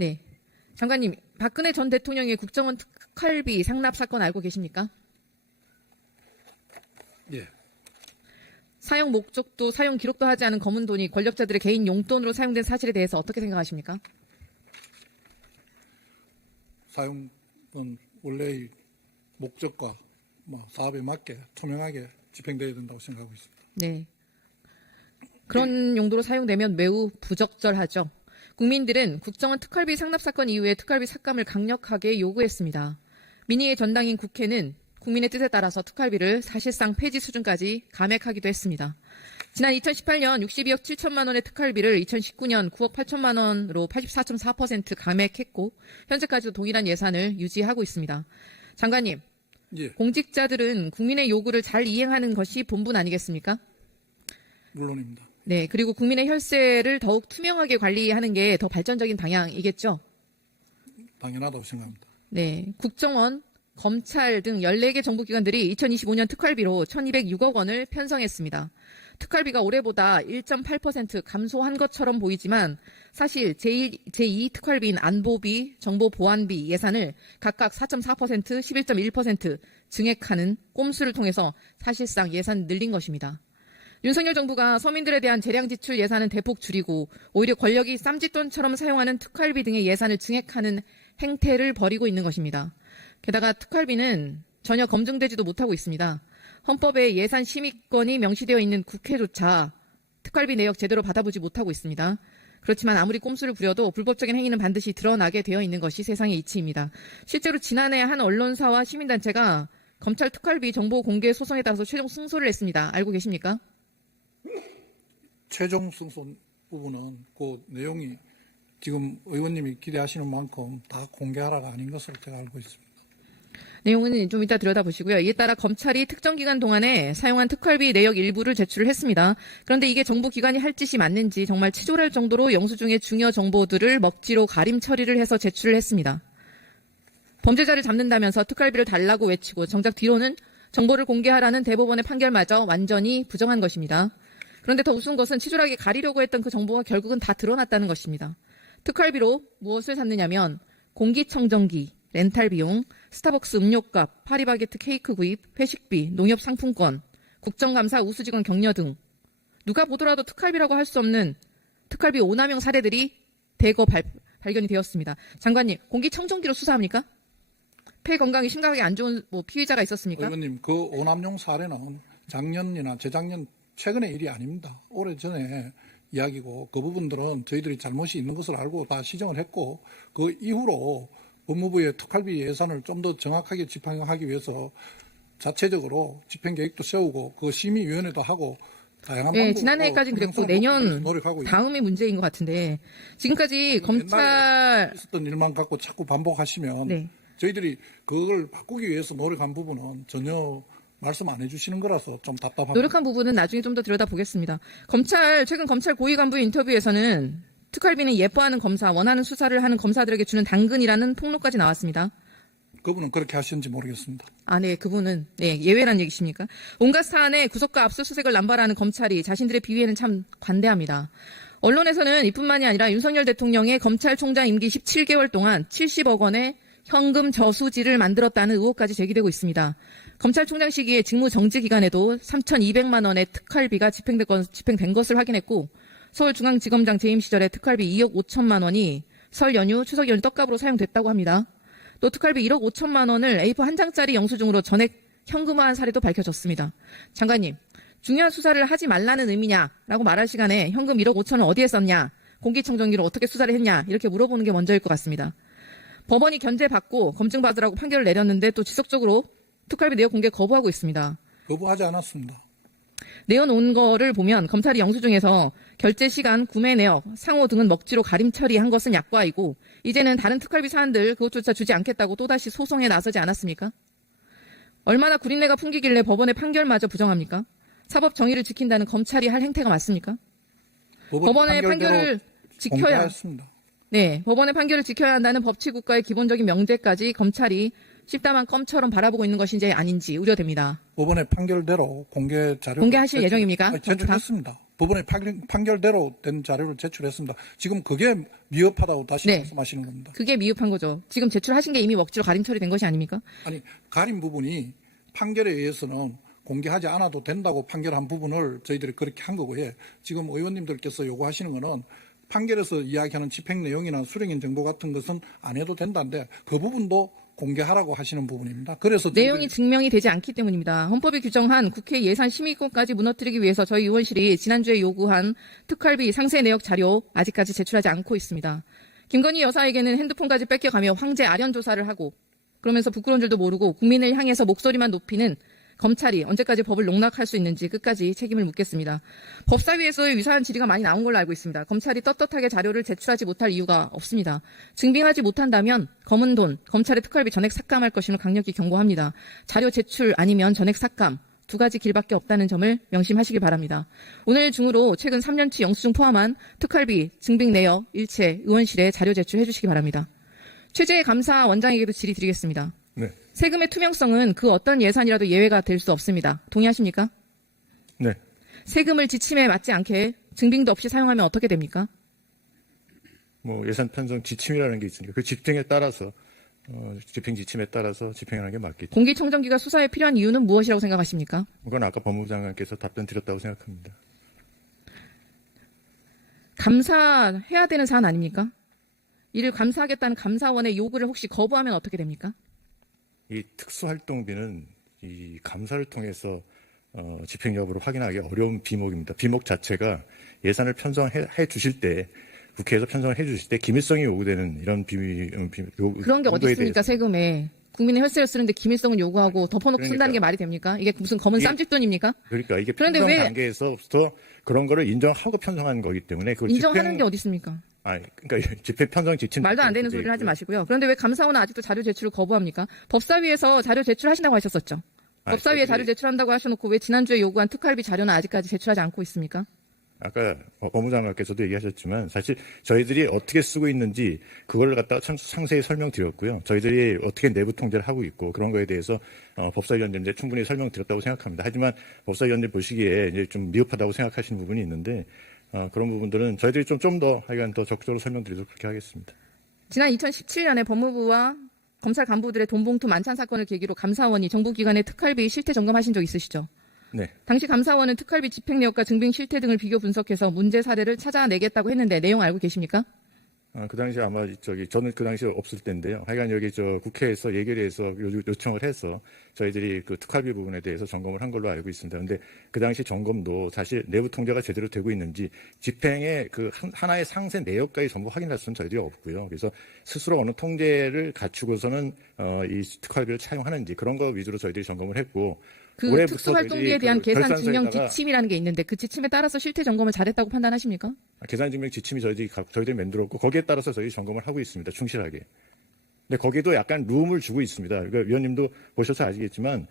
네. 장관님, 박근혜 전 대통령의 국정원 특활비 상납 사건 알고 계십니까? 예. 사용 목적도 사용 기록도 하지 않은 검은 돈이 권력자들의 개인 용돈으로 사용된 사실에 대해서 어떻게 생각하십니까? 사용은 원래의 목적과 사업에 맞게 투명하게 집행되어야 된다고 생각하고 있습니다. 네. 그런 용도로 사용되면 매우 부적절하죠. 국민들은 국정원 특활비 상납 사건 이후에 특활비 삭감을 강력하게 요구했습니다. 민의의 전당인 국회는 국민의 뜻에 따라서 특활비를 사실상 폐지 수준까지 감액하기도 했습니다. 지난 2018년 62억 7천만 원의 특활비를 2019년 9억 8천만 원으로 84.4% 감액했고 현재까지도 동일한 예산을 유지하고 있습니다. 장관님, 예. 공직자들은 국민의 요구를 잘 이행하는 것이 본분 아니겠습니까? 물론입니다. 네, 그리고 국민의 혈세를 더욱 투명하게 관리하는 게 더 발전적인 방향이겠죠? 당연하다고 생각합니다. 네, 국정원, 검찰 등 14개 정부기관들이 2025년 특활비로 1,206억 원을 편성했습니다. 특활비가 올해보다 1.8% 감소한 것처럼 보이지만 사실 제2 특활비인 안보비, 정보보안비 예산을 각각 4.4%, 11.1% 증액하는 꼼수를 통해서 사실상 예산 늘린 것입니다. 윤석열 정부가 서민들에 대한 재량 지출 예산은 대폭 줄이고 오히려 권력이 쌈짓돈처럼 사용하는 특활비 등의 예산을 증액하는 행태를 벌이고 있는 것입니다. 게다가 특활비는 전혀 검증되지도 못하고 있습니다. 헌법에 예산 심의권이 명시되어 있는 국회조차 특활비 내역 제대로 받아보지 못하고 있습니다. 그렇지만 아무리 꼼수를 부려도 불법적인 행위는 반드시 드러나게 되어 있는 것이 세상의 이치입니다. 실제로 지난해 한 언론사와 시민단체가 검찰 특활비 정보 공개 소송에 따라서 최종 승소를 했습니다. 알고 계십니까? 최종 승소 부분은 그 내용이 지금 의원님이 기대하시는 만큼 다 공개하라가 아닌 것으로 제가 알고 있습니다. 내용은 좀 이따 들여다보시고요. 이에 따라 검찰이 특정 기간 동안에 사용한 특활비 내역 일부를 제출을 했습니다. 그런데 이게 정부 기관이 할 짓이 맞는지 정말 치졸할 정도로 영수증의 중요 정보들을 먹지로 가림 처리를 해서 제출을 했습니다. 범죄자를 잡는다면서 특활비를 달라고 외치고 정작 뒤로는 정보를 공개하라는 대법원의 판결마저 완전히 부정한 것입니다. 그런데 더 우스운 것은 치졸하게 가리려고 했던 그 정보가 결국은 다 드러났다는 것입니다. 특활비로 무엇을 샀느냐면 공기청정기, 렌탈 비용, 스타벅스 음료값, 파리바게트 케이크 구입, 회식비, 농협 상품권, 국정감사 우수직원 격려 등 누가 보더라도 특활비라고 할 수 없는 특활비 오남용 사례들이 대거 발견이 되었습니다. 장관님, 공기청정기로 수사합니까? 폐 건강이 심각하게 안 좋은 피의자가 있었습니까? 의원님, 그 오남용 사례는 작년이나 재작년 최근의 일이 아닙니다. 오래전에 이야기고 그 부분들은 저희들이 잘못이 있는 것을 알고 다 시정을 했고 그 이후로 법무부의 특활비 예산을 좀 더 정확하게 집행하기 위해서 자체적으로 집행계획도 세우고 그 심의위원회도 하고 다양한 방법으로 지난해까지는 그랬고 내년 다음이 문제인 것 같은데 지금까지 검찰 있었던 일만 갖고 자꾸 반복하시면 저희들이 그걸 바꾸기 위해서 노력한 부분은 전혀 말씀 안 해주시는 거라서 좀 답답합니다. 노력한 부분은 나중에 좀 더 들여다보겠습니다. 최근 검찰 고위 간부 인터뷰에서는 특활비는 예뻐하는 검사, 원하는 수사를 하는 검사들에게 주는 당근이라는 폭로까지 나왔습니다. 그분은 그렇게 하시는지 모르겠습니다. 네, 그분은 예외란 얘기십니까? 온갖 사안에 구속과 압수수색을 남발하는 검찰이 자신들의 비위에는 참 관대합니다. 언론에서는 이뿐만이 아니라 윤석열 대통령의 검찰총장 임기 17개월 동안 70억 원의 현금 저수지를 만들었다는 의혹까지 제기되고 있습니다. 검찰총장 시기에 직무 정지 기간에도 3,200만 원의 특활비가 집행된 것을 확인했고 서울중앙지검장 재임 시절에 특활비 2억 5천만 원이 설 연휴, 추석 연휴 떡값으로 사용됐다고 합니다. 또 특활비 1억 5천만 원을 A4 한 장짜리 영수증으로 전액 현금화한 사례도 밝혀졌습니다. 장관님, 중요한 수사를 하지 말라는 의미냐라고 말할 시간에 현금 1억 5천은 어디에 썼냐, 공기청정기로 어떻게 수사를 했냐 이렇게 물어보는 게 먼저일 것 같습니다. 법원이 견제받고 검증받으라고 판결을 내렸는데 또 지속적으로 특활비 내역 공개 거부하고 있습니다. 거부하지 않았습니다. 내어놓은 거를 보면 검찰이 영수증에서 결제 시간, 구매 내역, 상호 등은 먹지로 가림 처리한 것은 약과이고 이제는 다른 특활비 사안들 그것조차 주지 않겠다고 또다시 소송에 나서지 않았습니까? 얼마나 구린내가 풍기길래 법원의 판결마저 부정합니까? 사법 정의를 지킨다는 검찰이 할 행태가 맞습니까? 법원의 판결을 지켜야 공개했습니다. 법원의 판결을 지켜야 한다는 법치국가의 기본적인 명제까지 검찰이 씹다만 껌처럼 바라보고 있는 것인지 아닌지 우려됩니다. 법원의 판결대로 공개 자료 공개하실 예정입니까? 제출했습니다. 법원의 판결대로 된 자료를 제출했습니다. 지금 그게 미흡하다고 다시 네. 말씀하시는 겁니다. 그게 미흡한 거죠. 지금 제출하신 게 이미 먹지로 가림 처리된 것이 아닙니까? 아니, 가린 부분이 판결에 의해서는 공개하지 않아도 된다고 판결한 부분을 저희들이 그렇게 한 거고요. 지금 의원님들께서 요구하시는 거는 판결에서 이야기하는 집행 내용이나 수령인 정보 같은 것은 안 해도 된다는데 그 부분도 공개하라고 하시는 부분입니다. 그래서 내용이 증명이 되지 않기 때문입니다. 헌법이 규정한 국회 예산 심의권까지 무너뜨리기 위해서 저희 의원실이 지난주에 요구한 특활비 상세 내역 자료 아직까지 제출하지 않고 있습니다. 김건희 여사에게는 핸드폰까지 뺏겨가며 황제 아련 조사를 하고 그러면서 부끄러운 줄도 모르고 국민을 향해서 목소리만 높이는 검찰이 언제까지 법을 농락할 수 있는지 끝까지 책임을 묻겠습니다. 법사위에서의 유사한 질의가 많이 나온 걸로 알고 있습니다. 검찰이 떳떳하게 자료를 제출하지 못할 이유가 없습니다. 증빙하지 못한다면 검은 돈, 검찰의 특활비 전액 삭감할 것임을 강력히 경고합니다. 자료 제출 아니면 전액 삭감. 두 가지 길밖에 없다는 점을 명심하시길 바랍니다. 오늘 중으로 최근 3년치 영수증 포함한 특활비, 증빙 내역, 일체 의원실에 자료 제출해 주시기 바랍니다. 최재 감사원장에게도 질의 드리겠습니다. 네. 세금의 투명성은 그 어떤 예산이라도 예외가 될 수 없습니다. 동의하십니까? 네. 세금을 지침에 맞지 않게 증빙도 없이 사용하면 어떻게 됩니까? 뭐 예산 편성 지침이라는 게 있으니까 그 집행에 따라서 집행 지침에 따라서 집행하는 게 맞겠죠. 공기청정기가 수사에 필요한 이유는 무엇이라고 생각하십니까? 그건 아까 법무부 장관께서 답변 드렸다고 생각합니다. 감사해야 되는 사안 아닙니까? 이를 감사하겠다는 감사원의 요구를 혹시 거부하면 어떻게 됩니까? 이 특수활동비는 이 감사를 통해서 집행 여부를 확인하기 어려운 비목입니다. 비목 자체가 예산을 편성해 주실 때 국회에서 편성을 해 주실 때 기밀성이 요구되는 이런 그런 게 어디 있습니까? 세금에. 국민의 혈세를 쓰는데 기밀성은 요구하고 덮어놓고 그러니까. 쓴다는 게 말이 됩니까? 이게 무슨 검은 쌈짓돈입니까? 그러니까 이게 그런데 편성 왜- 단계에서부터 그런 거를 인정하고 편성한 거기 때문에 그걸 인정하는 게 어디 있습니까? 그러니까 집행 편성 지침 말도 안 되는 소리를 하지 마시고요. 그런데 왜 감사원은 아직도 자료 제출을 거부합니까? 법사위에서 자료 제출하신다고 하셨었죠. 법사위에 자료 제출한다고 하셔놓고 왜 지난주에 요구한 특활비 자료는 아직까지 제출하지 않고 있습니까? 아까 법무장관께서도 얘기하셨지만 사실 저희들이 어떻게 쓰고 있는지 그걸 갖다가 참 상세히 설명드렸고요. 저희들이 어떻게 내부 통제를 하고 있고 그런 거에 대해서 법사위원들 충분히 설명드렸다고 생각합니다. 하지만 법사위원들 보시기에 이제 좀 미흡하다고 생각하시는 부분이 있는데 그런 부분들은 저희들이 좀 더 하여간 더 적극적으로 설명드리도록 그렇게 하겠습니다. 지난 2017년에 법무부와 검찰 간부들의 돈봉투 만찬 사건을 계기로 감사원이 정부기관의 특활비 실태 점검하신 적 있으시죠? 네. 당시 감사원은 특활비 집행 내역과 증빙 실태 등을 비교 분석해서 문제 사례를 찾아내겠다고 했는데 내용 알고 계십니까? 그 당시 아마 저는 그 당시에 없을 때인데요. 하여간 여기 국회에서 예결위에서 요청을 해서 저희들이 그 특활비 부분에 대해서 점검을 한 걸로 알고 있습니다. 그런데 그 당시 점검도 사실 내부 통제가 제대로 되고 있는지 집행의 그 하나의 상세 내역까지 전부 확인할 수는 저희들이 없고요. 그래서 스스로 어느 통제를 갖추고서는 이 특활비를 차용하는지 그런 거 위주로 저희들이 점검을 했고 그 올해부터 특수활동비에 저희들이 대한 그 계산 증명 결산서에다가 지침이라는 게 있는데 그 지침에 따라서 실태 점검을 잘했다고 판단하십니까? 계산 증명 지침이 저희들이 만들었고 거기에 따라서 저희 점검을 하고 있습니다. 충실하게. 근데 거기도 약간 룸을 주고 있습니다. 그러니까 위원님도 보셔서 아시겠지만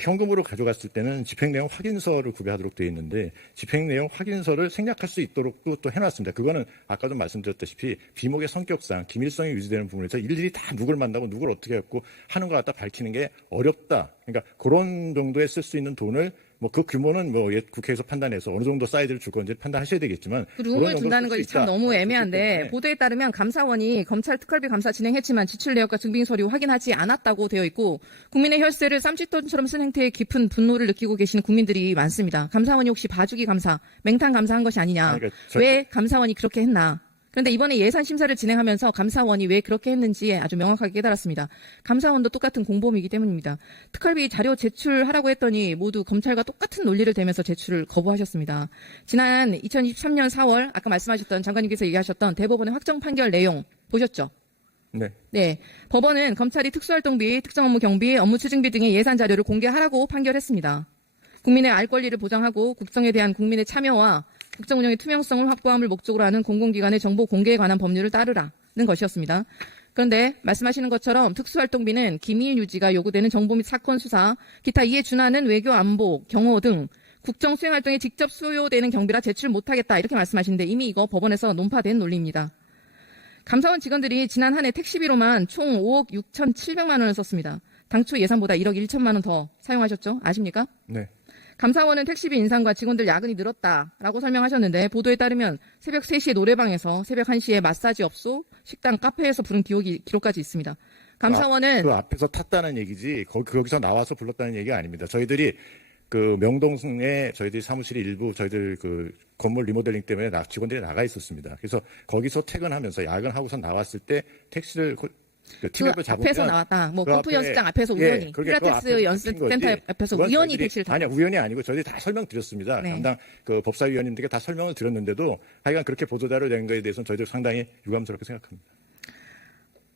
현금으로 가져갔을 때는 집행 내용 확인서를 구비하도록 되어 있는데 집행 내용 확인서를 생략할 수 있도록 또 해놨습니다. 그거는 아까도 말씀드렸다시피 비목의 성격상 기밀성이 유지되는 부분에서 일일이 다 누굴 만나고 누굴 어떻게 했고 하는 것 갖다 밝히는 게 어렵다. 그러니까 그런 정도에 쓸 수 있는 돈을 그 규모는 국회에서 판단해서 어느 정도 사이즈를 줄 건지 판단하셔야 되겠지만 그 룸을 둔다는 것이 참 너무 애매한데 보도에 따르면 감사원이 검찰 특활비 감사 진행했지만 지출 내역과 증빙 서류 확인하지 않았다고 되어 있고 국민의 혈세를 쌈짓돈처럼 쓴 행태에 깊은 분노를 느끼고 계시는 국민들이 많습니다. 감사원이 혹시 봐주기 감사, 맹탕 감사한 것이 아니냐? 왜 감사원이 그렇게 했나? 그런데 이번에 예산 심사를 진행하면서 감사원이 왜 그렇게 했는지 아주 명확하게 깨달았습니다. 감사원도 똑같은 공범이기 때문입니다. 특활비 자료 제출하라고 했더니 모두 검찰과 똑같은 논리를 대면서 제출을 거부하셨습니다. 지난 2023년 4월 아까 말씀하셨던 장관님께서 얘기하셨던 대법원의 확정 판결 내용 보셨죠? 네. 네. 법원은 검찰이 특수활동비, 특정업무 경비, 업무 추징비 등의 예산 자료를 공개하라고 판결했습니다. 국민의 알 권리를 보장하고 국정에 대한 국민의 참여와 국정 운영의 투명성을 확보함을 목적으로 하는 공공기관의 정보 공개에 관한 법률을 따르라는 것이었습니다. 그런데 말씀하시는 것처럼 특수활동비는 기밀 유지가 요구되는 정보 및 사건 수사, 기타 이에 준하는 외교 안보, 경호 등 국정 수행 활동에 직접 수요되는 경비라 제출 못하겠다 이렇게 말씀하시는데 이미 이거 법원에서 논파된 논리입니다. 감사원 직원들이 지난 한 해 택시비로만 총 5억 6,700만 원을 썼습니다. 당초 예산보다 1억 1천만 원 더 사용하셨죠? 아십니까? 네. 감사원은 택시비 인상과 직원들 야근이 늘었다라고 설명하셨는데 보도에 따르면 새벽 3시에 노래방에서 새벽 1시에 마사지 업소, 식당, 카페에서 부른 기록까지 있습니다. 감사원은 그 앞에서 탔다는 얘기지 거기서 나와서 불렀다는 얘기가 아닙니다. 저희들이 그 명동에 저희들이 사무실이 일부 저희들 그 건물 리모델링 때문에 직원들이 나가 있었습니다. 그래서 거기서 퇴근하면서 야근하고서 나왔을 때 택시를 팀앱을 잡으면 앞에서 나왔다. 뭐 그 골프 앞에- 연습장 앞에서 예, 우연히 그게 그 필라테스 앞에 연습센터 잡힌 거지. 앞에서 그건 우연히 저희들이- 택시를 탔다. 아니요, 우연이 아니고 저희들이 다 설명드렸습니다. 네. 담당 그 법사위원님들께 다 설명을 드렸는데도 하여간 그렇게 보도자료 낸 거에 대해서는 저희들 상당히 유감스럽게 생각합니다.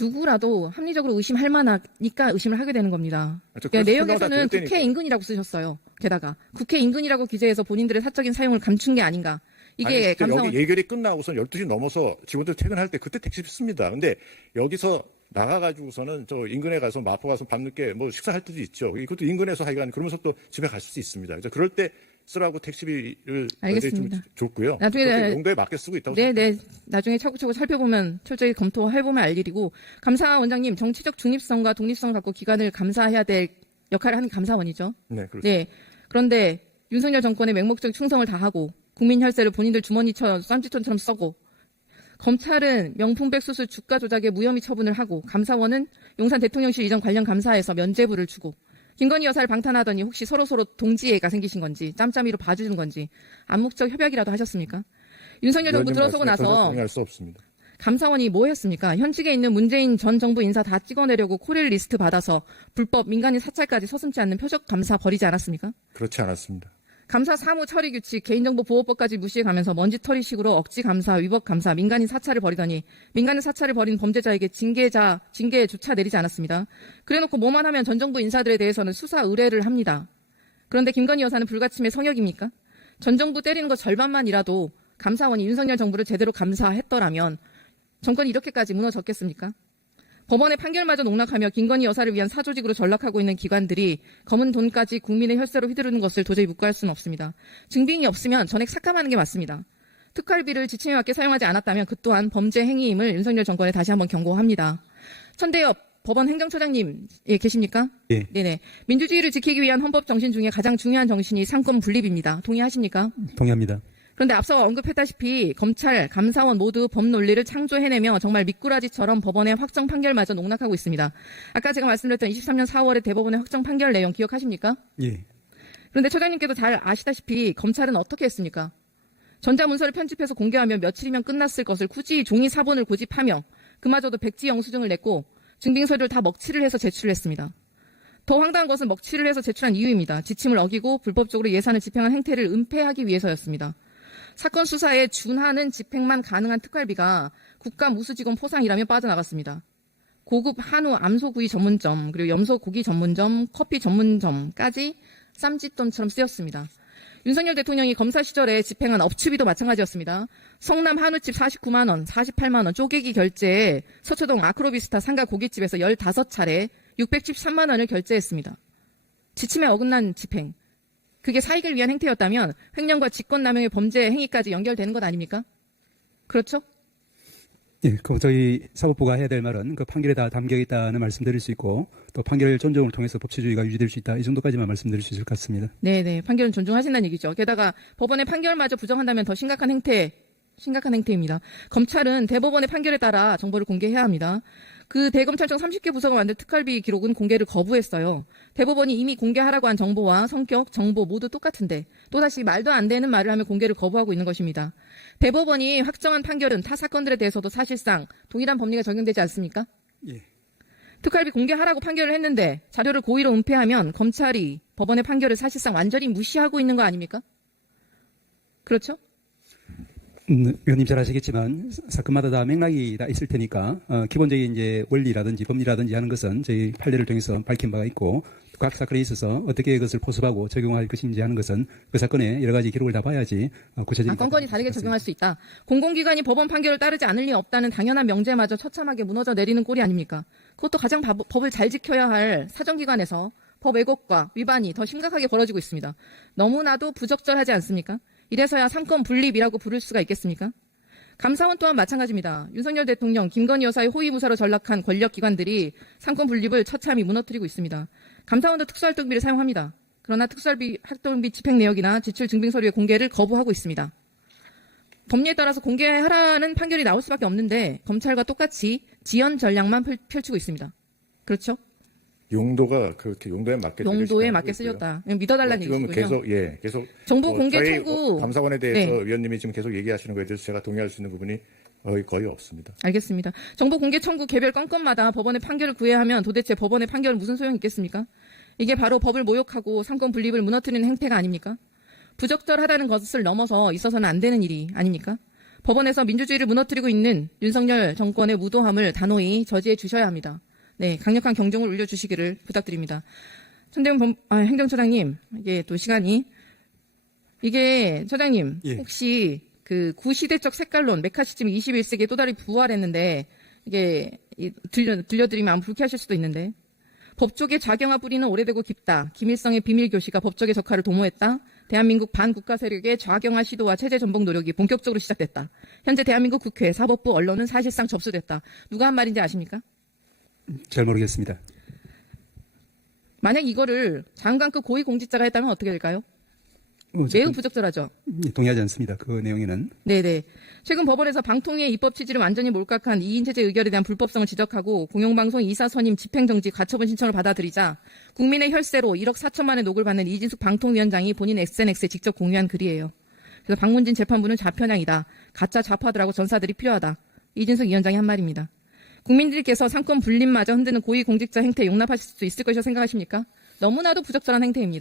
누구라도 합리적으로 의심할 만하니까 의심을 하게 되는 겁니다. 그래서 그러니까 설명 다 내용에서는 드렸다니까요. 국회 인근이라고 쓰셨어요. 게다가 국회 인근이라고 기재해서 본인들의 사적인 사용을 감춘 게 아닌가. 이게 아니, 감사원 여기 예결이 끝나고서 12시 넘어서 직원들 퇴근할 때 그때 택시 씁니다. 근데 여기서 나가가지고서는 저 인근에 가서 마포 가서 밤늦게 뭐 식사할 때도 있죠. 이것도 인근에서 하여간 그러면서 또 집에 갈 수도 있습니다. 그래서 그럴 때 쓰라고 택시비를 알겠습니다. 좀 줬고요. 나중에 그렇게 용도에 맞게 쓰고 있다고 네. 나중에 차곡차곡 살펴보면 철저히 검토해보면 알 일이고 감사 원장님 정치적 중립성과 독립성을 갖고 기관을 감사해야 될 역할을 하는 감사원이죠. 네, 그렇습니다. 네. 그런데 윤석열 정권의 맹목적 충성을 다하고 국민 혈세를 본인들 주머니처럼 쌈짓돈처럼 써고 검찰은 명품백 수수 주가 조작에 무혐의 처분을 하고 감사원은 용산 대통령실 이전 관련 감사에서 면죄부를 주고 김건희 여사를 방탄하더니 혹시 서로서로 동지애가 생기신 건지 짬짬이로 봐주는 건지 암묵적 협약이라도 하셨습니까? 윤석열 정부 의원님 들어서고 말씀에 더 나서 동의할 수 없습니다. 감사원이 뭐 했습니까? 현직에 있는 문재인 전 정부 인사 다 찍어내려고 코릴 리스트 받아서 불법 민간인 사찰까지 서슴지 않는 표적 감사 벌이지 않았습니까? 그렇지 않았습니다. 감사 사무 처리 규칙, 개인정보 보호법까지 무시해가면서 먼지털이식으로 억지 감사, 위법 감사, 민간인 사찰을 벌이더니 민간인 사찰을 벌인 범죄자에게 징계조차 내리지 않았습니다. 그래놓고 뭐만 하면 전 정부 인사들에 대해서는 수사 의뢰를 합니다. 그런데 김건희 여사는 불가침의 성역입니까? 전 정부 때리는 것 절반만이라도 감사원이 윤석열 정부를 제대로 감사했더라면 정권이 이렇게까지 무너졌겠습니까? 법원의 판결마저 농락하며 김건희 여사를 위한 사조직으로 전락하고 있는 기관들이 검은 돈까지 국민의 혈세로 휘두르는 것을 도저히 묵과할 수는 없습니다. 증빙이 없으면 전액 삭감하는 게 맞습니다. 특활비를 지침에 맞게 사용하지 않았다면 그 또한 범죄 행위임을 윤석열 정권에 다시 한번 경고합니다. 천대엽 법원 행정처장님 계십니까? 예. 네네. 민주주의를 지키기 위한 헌법 정신 중에 가장 중요한 정신이 상권 분립입니다. 동의하십니까? 동의합니다. 그런데 앞서 언급했다시피 검찰, 감사원 모두 법 논리를 창조해내며 정말 미꾸라지처럼 법원의 확정 판결마저 농락하고 있습니다. 아까 제가 말씀드렸던 23년 4월에 대법원의 확정 판결 내용 기억하십니까? 예. 그런데 처장님께도 잘 아시다시피 검찰은 어떻게 했습니까? 전자문서를 편집해서 공개하면 며칠이면 끝났을 것을 굳이 종이 사본을 고집하며 그마저도 백지 영수증을 냈고 증빙서류를 다 먹칠을 해서 제출했습니다. 더 황당한 것은 먹칠을 해서 제출한 이유입니다. 지침을 어기고 불법적으로 예산을 집행한 행태를 은폐하기 위해서였습니다. 사건 수사에 준하는 집행만 가능한 특활비가 국가무수직원 포상이라며 빠져나갔습니다. 고급 한우 암소구이 전문점, 그리고 염소고기 전문점, 커피 전문점까지 쌈짓돈처럼 쓰였습니다. 윤석열 대통령이 검사 시절에 집행한 업추비도 마찬가지였습니다. 성남 한우집 49만 원, 48만 원 쪼개기 결제에 서초동 아크로비스타 상가 고깃집에서 15차례 613만 원을 결제했습니다. 지침에 어긋난 집행. 그게 사익을 위한 행태였다면 횡령과 직권남용의 범죄 행위까지 연결되는 것 아닙니까? 그렇죠? 예, 그 저희 사법부가 해야 될 말은 그 판결에 다 담겨 있다는 말씀드릴 수 있고 또 판결 존중을 통해서 법치주의가 유지될 수 있다. 이 정도까지만 말씀드릴 수 있을 것 같습니다. 네네. 판결은 존중하신다는 얘기죠. 게다가 법원의 판결마저 부정한다면 더 심각한 행태입니다. 검찰은 대법원의 판결에 따라 정보를 공개해야 합니다. 그 대검찰청 30개 부서가 만든 특활비 기록은 공개를 거부했어요. 대법원이 이미 공개하라고 한 정보와 성격, 정보 모두 똑같은데 또다시 말도 안 되는 말을 하며 공개를 거부하고 있는 것입니다. 대법원이 확정한 판결은 타 사건들에 대해서도 사실상 동일한 법리가 적용되지 않습니까? 예. 특활비 공개하라고 판결을 했는데 자료를 고의로 은폐하면 검찰이 법원의 판결을 사실상 완전히 무시하고 있는 거 아닙니까? 그렇죠? 의원님 잘 아시겠지만 사건마다 다 맥락이 다 있을 테니까 기본적인 이제 원리라든지 법리라든지 하는 것은 저희 판례를 통해서 밝힌 바가 있고 각 사건에 있어서 어떻게 그것을 포섭하고 적용할 것인지 하는 것은 그 사건의 여러 가지 기록을 다 봐야지 구체적인. 건건이 다르게 적용할 수 있다. 공공기관이 법원 판결을 따르지 않을 리 없다는 당연한 명제마저 처참하게 무너져 내리는 꼴이 아닙니까? 그것도 가장 법을 잘 지켜야 할 사정기관에서 법 왜곡과 위반이 더 심각하게 벌어지고 있습니다. 너무나도 부적절하지 않습니까? 이래서야 삼권 분립이라고 부를 수가 있겠습니까? 감사원 또한 마찬가지입니다. 윤석열 대통령, 김건희 여사의 호위무사로 전락한 권력기관들이 삼권 분립을 처참히 무너뜨리고 있습니다. 감사원도 특수활동비를 사용합니다. 그러나 특수활비 활동비 집행 내역이나 지출 증빙 서류의 공개를 거부하고 있습니다. 법리에 따라서 공개하라는 판결이 나올 수밖에 없는데 검찰과 똑같이 지연 전략만 펼치고 있습니다. 그렇죠? 용도가 그렇게 용도에 맞게 용도에 맞게 쓰였다. 믿어달라는 지금 얘기군요. 계속 정보 공개 저희 청구. 감사원에 대해서 네. 위원님이 지금 계속 얘기하시는 거에 대해서 제가 동의할 수 있는 부분이 거의 없습니다. 알겠습니다. 정보 공개 청구 개별 건건마다 법원의 판결을 구해야 하면 도대체 법원의 판결은 무슨 소용이 있겠습니까? 이게 바로 법을 모욕하고 상권 분립을 무너뜨리는 행태가 아닙니까? 부적절하다는 것을 넘어서 있어서는 안 되는 일이 아닙니까? 법원에서 민주주의를 무너뜨리고 있는 윤석열 정권의 무도함을 단호히 저지해 주셔야 합니다. 네, 강력한 경종을 울려주시기를 부탁드립니다. 천대웅 행정처장님, 이게 또 시간이 이게 처장님 예. 혹시 그 구시대적 색깔론 메카시즘 21세기에 또 다른 부활했는데 이게 들려드리면 아무 불쾌하실 수도 있는데 법조계 좌경화 뿌리는 오래되고 깊다. 김일성의 비밀 교시가 법조계 적화를 도모했다. 대한민국 반국가 세력의 좌경화 시도와 체제 전복 노력이 본격적으로 시작됐다. 현재 대한민국 국회, 사법부, 언론은 사실상 접수됐다. 누가 한 말인지 아십니까? 잘 모르겠습니다. 만약 이거를 장관급 고위공직자가 했다면 어떻게 될까요? 매우 저는 부적절하죠. 동의하지 않습니다. 그 내용에는. 네네. 최근 법원에서 방통위의 입법 취지를 완전히 몰각한 2인 체제 의결에 대한 불법성을 지적하고 공영방송 이사 선임 집행정지 가처분 신청을 받아들이자 국민의 혈세로 1억 4천만의 녹을 받는 이진숙 방통위원장이 본인 SNS에 직접 공유한 글이에요. 그래서 박문진 재판부는 좌편향이다. 가짜 좌파들하고 전사들이 필요하다. 이진숙 위원장이 한 말입니다. 국민들께서 상권 분립마저 흔드는 고위공직자 행태 용납하실 수 있을 것이라 생각하십니까? 너무나도 부적절한 행태입니다.